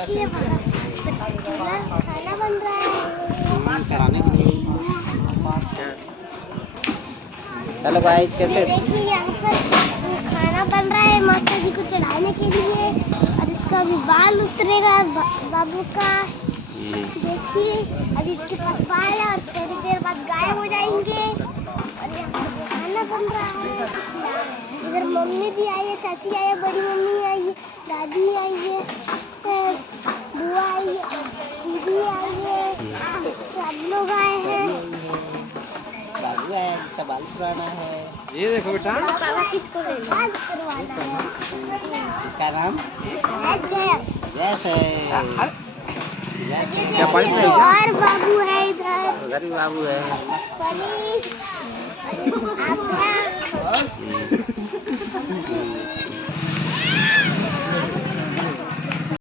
देखिए खाना बन रहा है। हेलो गाइस, कैसे? देखिए यहाँ पर खाना बन रहा है माता जी को चढ़ाने के लिए, और इसका अभी बाल उतरेगा बाबू का। देखिए अभी इसके पास बाल है और थोड़ी देर बाद गायब हो जाएंगे। और यहाँ पर खाना बन रहा है। इधर मम्मी भी आई है, चाची आई है, बड़ी मम्मी आई है, दादी आई है, बुआ आई है, दीदी आई है, सब लोग आए हैं। बाबू है, इसका बाल पुराना है। ये देखो बेटा, बाबा किसको बाल करवाना है? इसका नाम जय। जैसे क्या पाइप नहीं है? और बाबू है इधर। उधर भी बाबू है। परी, आप क्या?